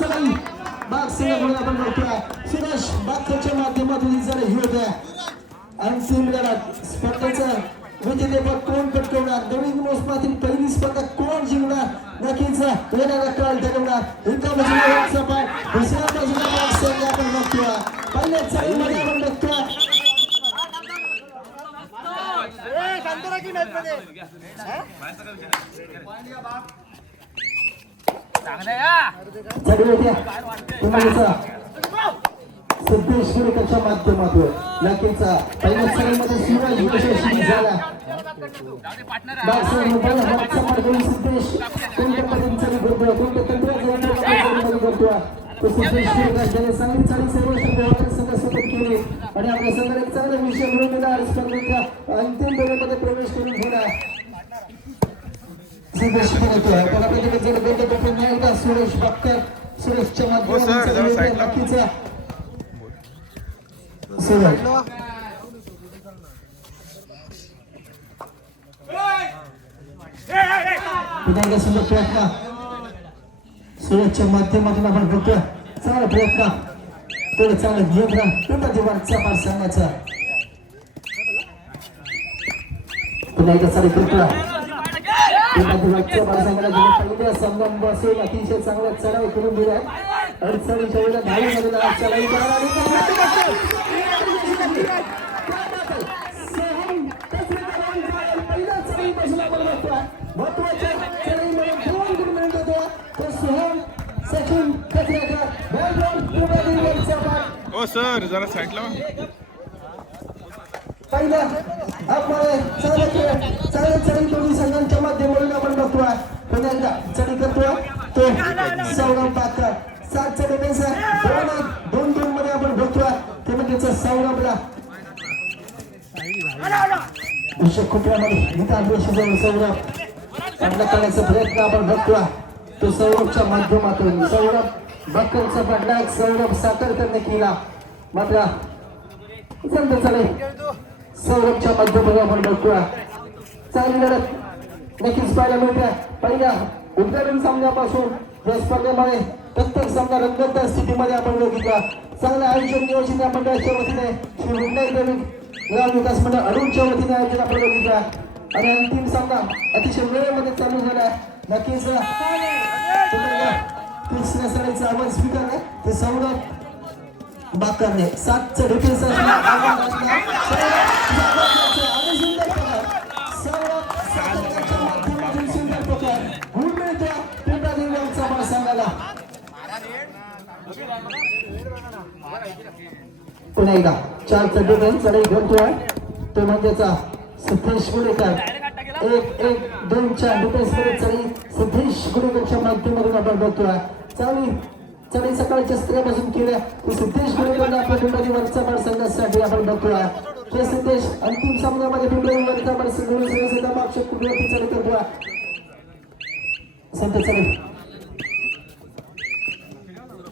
चढाई बाग संघाकडून आपण बघतोय सुरेश बागच्या माध्यमातून जरा ही होत आहे अंतिम लढत स्पर्धेचा विजेतेपद कोण पटकवणार नवीन मोसमातील पहिली स्पर्धा कोण जिंकणार नक्कीच येणारा काळ ठरवणार एका बाजूला सपाट दुसऱ्या बाजूला बाग संघ आपण बघतोय पहिल्या चढाईमध्ये आपण बघतोय सिद्धेश्वरीच्या माध्यमातून नक्कीच पहिल्या चढाईमध्ये शिवाजी यशस्वी झाला सिद्धेश कोणत्या पद्धतीने करतोय कोणत्या तंत्राचा करतोय तो सिद्धेश्वरी चांगली चाळीस संघासोबत केली आणि आपल्या संघाला एक चांगला विषय मिळून दिला आणि स्पर्धेच्या अंतिम फेरीमध्ये प्रवेश करून घेणार त्याला प्रतिनिधित्व सुरेश बापकर सुरेशच्या माध्यमातून नक्कीच सुंदर प्रयत्न सुरेशच्या माध्यमातून आपण बघतोय चांगला प्रयत्न थोडं चांगलं नियंत्रण पिंडाची वाटचा पाठ सांगायचा पुन्हा एकदा सारी कृपया पिंडाची वाटचा पाठ सांगायला पहिल्या संबंध असेल अतिशय चांगला चढाई करून दिला अडचणीच्या वेळेला धावून चढाई ओ सर जरा साईडला पहिला आपण चांगले चढी दोन्ही संघांच्या माध्यमातून आपण बघतोय पुन्हा चढी करतोय तो सौरभ पाकर 7 चढी दोन मध्ये आपण बघतोय ते म्हणजे सौरभला खुपऱ्यामध्ये सौरभ आपला करण्याचा प्रयत्न आपण बघतोय तो सौरभच्या माध्यमातून सौरभ बक्करचा पडला एक सौरभ साखरकरने केला मात्र चालेल सौरभच्या माध्यमातून आपण बघतोय चांगली लढत नक्कीच पाहायला मिळते पहिल्या उद्घाटन सामन्यापासून या स्पर्धेमध्ये प्रत्येक सामना रंगत स्थितीमध्ये आपण बघितला चांगलं आयोजन नियोजन या मंडळाच्या वतीने श्री ग्राम विकास मंडळ अरुणच्या वतीने आयोजन आपण बघितलं आणि अंतिम सामना अतिशय वेळेमध्ये चालू झाला नक्कीच तिसऱ्या सराईचा आवाज स्वीकार आहे ते सौरभ बाकरने 7 चढी सांगायला पुन्हा एकदा 4 चढी चढाई घडतोय तो म्हणजेचा सिद्धेश गुडेकर 1-1-2च्या डिफेन्समध्ये चढी सिद्धेश गुडेकरच्या माध्यमातून आपण बघतोय चांगली चढी सकाळच्या स्त्रियापासून केल्या सिद्धेश गुडेकरने आपल्या पिंपरी वरचा पाठ संघासाठी आपण बघतोय ते सिद्धेश अंतिम सामन्यामध्ये पिंपरी वरचा पाठ संघ मागच्या कुठल्यावरती चढी करतोय संत चढी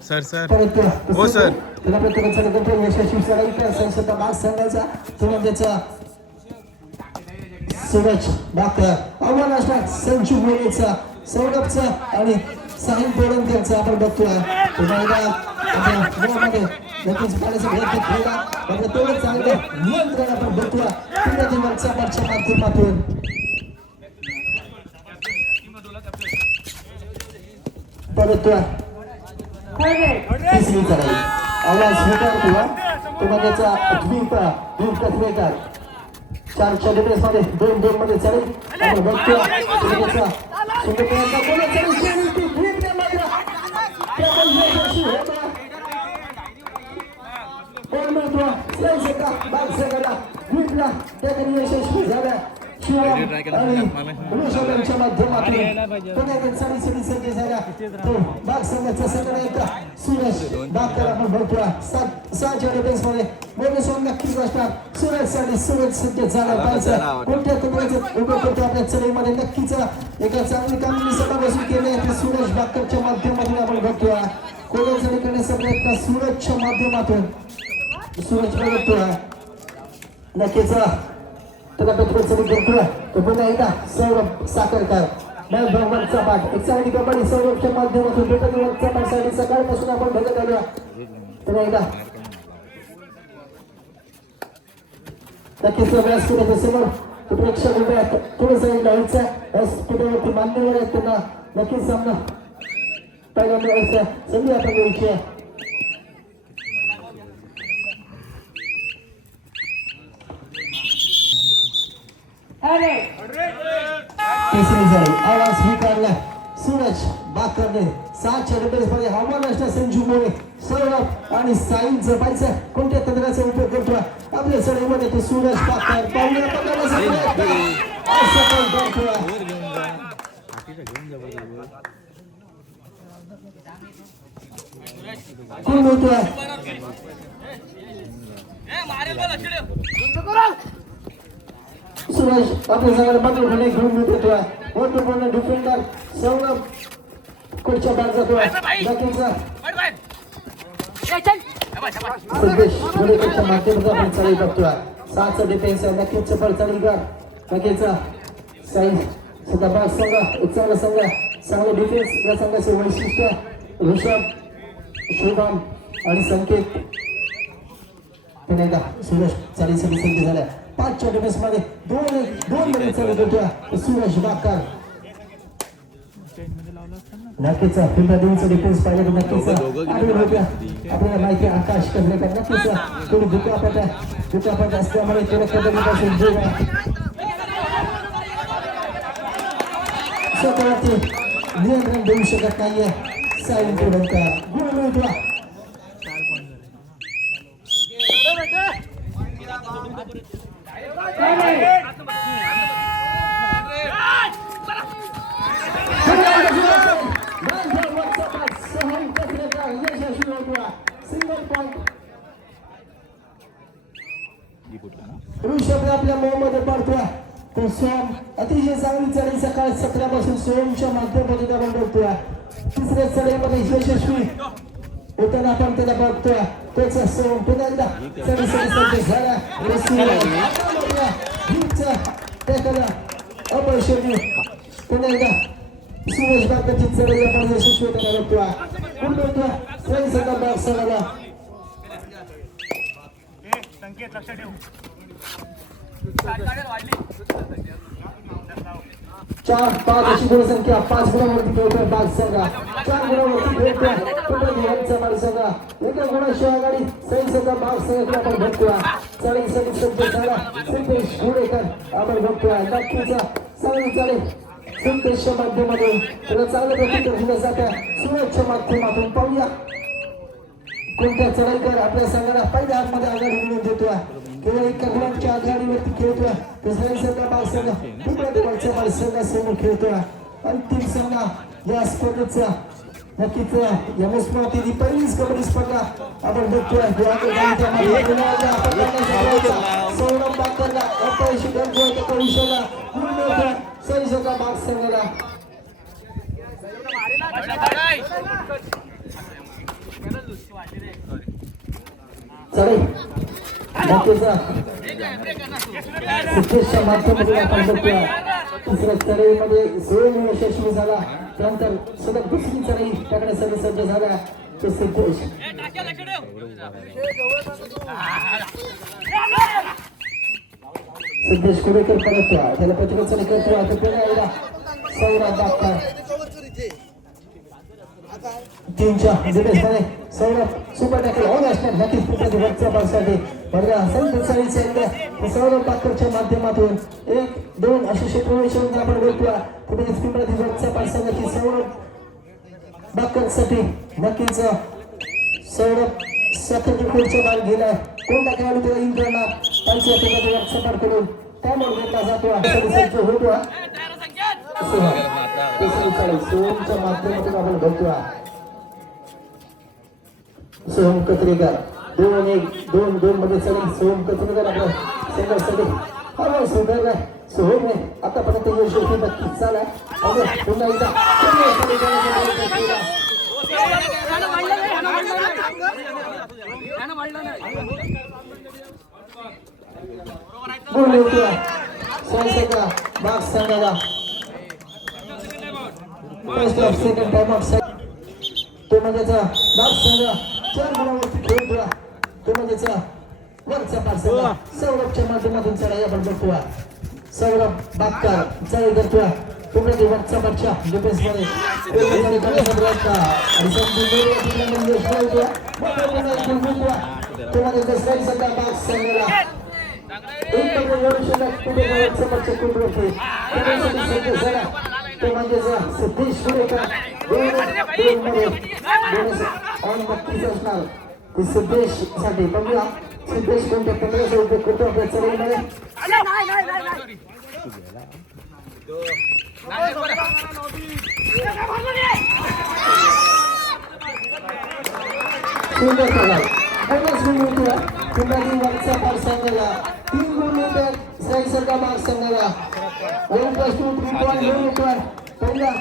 सर हो सर त्याला प्रत्येकाचा करतो यशस्वी चढाई त्या संस्थेचा भाग सांगायचा तो म्हणजेचा सूरज बाकर आव्हान असणार संजू मोरेचा सौरभचा आणि साहिल बोरंकरचा आपण बघतोय नक्कीच पाण्याचा प्रयत्न केला मात्र तेवढं चांगलं नियंत्रण आपण बघतोय पिंडाच्या पाठच्या माध्यमातून परतोय तिसरी चढाई आवाज स्वीकार केला तो म्हणजेचा द्वीप कथवेकर 4 डिफेन्समध्ये 2-2 मध्ये चढी आपण बघतोय यशस्वी झाला माध्यमातून बाग संघाचा संघ सुरेश बाकर आपण बघतोय 6 डिफेन्समध्ये मोठे सोन नक्कीच असणार सुरेश सध्या झाला पाहिजे कोणत्या तंत्राचा उपयोग करतो आपल्या चढईमध्ये नक्कीच एका चांगली कामगिरी सभापासून केली आहे सुरेश बाकरच्या माध्यमातून आपण बघतोय कोणत्या चढी करण्याचा प्रयत्न सुरेशच्या माध्यमातून सुरेश बघतोय नक्कीच त्याला पत्र चढी करतोय तो पुन्हा एकदा सौरभ साखरकर वरचा पाठ एक चांगली कबड्डी सौरभच्या माध्यमातून भेटत वरचा पाठसाठी सकाळपासून आपण बघत आलो पुन्हा एकदा नक्कीच व्यासपीठाच्या समोर प्रेक्षक उभे आहेत थोडं साईडला व्हायचं व्यासपीठावरती मान्यवर आहेत त्यांना नक्कीच सामना पहिल्यांदा व्हायचा संधी आपण घ्यायची आहे तिसरी जाळी आवाज स्वीकारला सूरज बाकरने 7 मध्ये हवामान असल्या संजू मोरे सौरभ आणि साईल जपायचं कोणत्या तंत्राचा उपयोग करतो आपल्या सडईमध्ये तो सूरज बाकर पाहुण्या कोण बोलतोय सूरज आपल्या संघाला मात्र घडे घेऊन देतोय महत्वपूर्ण डिफेंडर सौरभ कोणच्या बाहेर जातोय बाकीचा सदेश घोडेकरच्या माध्यमातून आपण चालू बघतोय 7चा डिफेन्स आहे नक्कीच चपळ चालूगार नक्कीचा साई सुद्धा भाग संघ एक चांगला संघ चांगला डिफेन्स या संघाचे वैशिष्ट्य ऋषभ शुभम आणि संकेत पुन्हा एकदा सूरज चाळीसाठी संधी झाल्या 5च्या डिफेन्स मध्ये दोन मध्ये चालू होत्या सूरज बाकर नक्कीच फिल्डर देवीचा डिफेन्स पाहिजे तर नक्कीच आठवण होत्या आपल्याला माहिती आकाश करण्याकर नक्कीच थोडी दुखापत असल्यामुळे थोड्या कदमीपासून जीव आहे स्वतःवरती नियंत्रण देऊ शकत नाहीये साईन तोडकर गुण मिळतो ऋषभ आपल्या मोहमध्ये पडतोय तो सोम अतिशय चांगली चढी सकाळ 17 पासून सोमच्या माध्यमातून आपण बघतोय तिसऱ्या चढीमध्ये यशस्वी होताना आपण त्याला बघतोय त्याचा सोम पुन्हा एकदा चढीसाठी झाला अपयशस्वी पुन्हा एकदा सूरज बाकरची चढी आपण यशस्वी होताना बघतोय पुन्हा एकदा सही सकाळ सगळ्याला संकेत लक्ष ठेव 4-5 अशी गुणसंख्या 5 गुणांवरती खेळतोय बाग संघा 4 गुणांवरती खेळतोय पुढे मारी संघा एका गुणाशिवाय आघाडी सही संघा बाग संघाकडे आपण बघतोय चाळी सदस्य झाला संकेश घोडेकर आपण बघतोय नक्कीचा चांगली चालेल संकेशच्या माध्यमातून त्याला चांगलं प्रतिक्रिया दिल्या जात्या सूरजच्या माध्यमातून पाहूया कोणत्या चढाईकर आपल्या संघाला पहिल्या हातमध्ये आघाडी मिळवून देतोय केवळ एका गुणांच्या आघाडीवरती खेळतोय दुसऱ्या बाग संघ तुकडा मारी संघासमोर खेळतोय अंतिम सामना या स्पर्धेचा नक्कीच या मोसमातील पहिलीच कबड्डी स्पर्धा आपण बघतोय सौरभ बाकरला अपयशी विषयाला सही सगळा बाग संघाला चढाई नक्कीचा सिद्धेशच्या माध्यमातून आपण बघतोय तिसऱ्या चढाईमध्ये सोम यशस्वी झाला त्यानंतर सलग दुसरी चढाई त्याकडे सगळे सज्ज झाल्या तो सिद्धेश सिद्धेश कुडेकर परततोय त्याला प्रतिक्रिया करतोय आता पुन्हा एकदा सौरभ बाकर 3च्या डिफेन्समध्ये सौरभ सुपर टॅकल होऊन असणार नक्कीच पुढच्या वरच्या पासाठी बघा सौरभ बाकरच्या माध्यमातून 1-2 अशी क्षेत्ररक्षण आपण बघतोय पुढे स्पीडमध्ये वरच्या पासासाठी सौरभ बाकरसाठी नक्कीच सौरभ स्वतंत्र पुढच्या बाहेर गेलाय कोणता खेळाडू त्याला इन करणार त्यांच्या हातामध्ये वरच्या पार करून त्यामुळे घेतला जातो होतो सोमच्या माध्यमातून आपण बघतोय सोहम कचरेकर 2-1 मध्ये चढेल सोहम कचरेकर आपल्या संघासाठी हवा सुधारला सोहमने आतापर्यंत यशस्वी नक्कीच झाला पुन्हा एकदा गुण मिळतोय संघाला बाग संघाला first of second time of तो म्हणजेच बाग संघ 4 गुणावरती खेळतोय तो म्हणजेच वरचा पार्सल सौरभच्या माध्यमातून चढाई आपण बघतोय सौरभ बागकार चढाई करतोय तुम्ही वरचा बच्चा डिफेन्स मध्ये आणि तुम्हाला दुसऱ्या संघा बाग संघाला एक तो म्हणजे सिद्धेश सुरेकर सिद्धेश साठी बघूया सिद्धेश कोणत्या 1500 रुपये करतो आपल्या चढईमध्ये सुंदर प्रकार बोनस गुण मिळतोय कुंडाली वरचा पार संघाला 3 गुण मिळतात साईसरका बाग संघाला 1+2 3 मिळतोय पहिल्या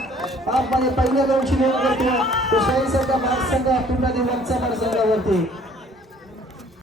पहिल्या 200 मिळवून करतोय तो साईसरका बाग संघ कुंडाली वरचा पार संघावरती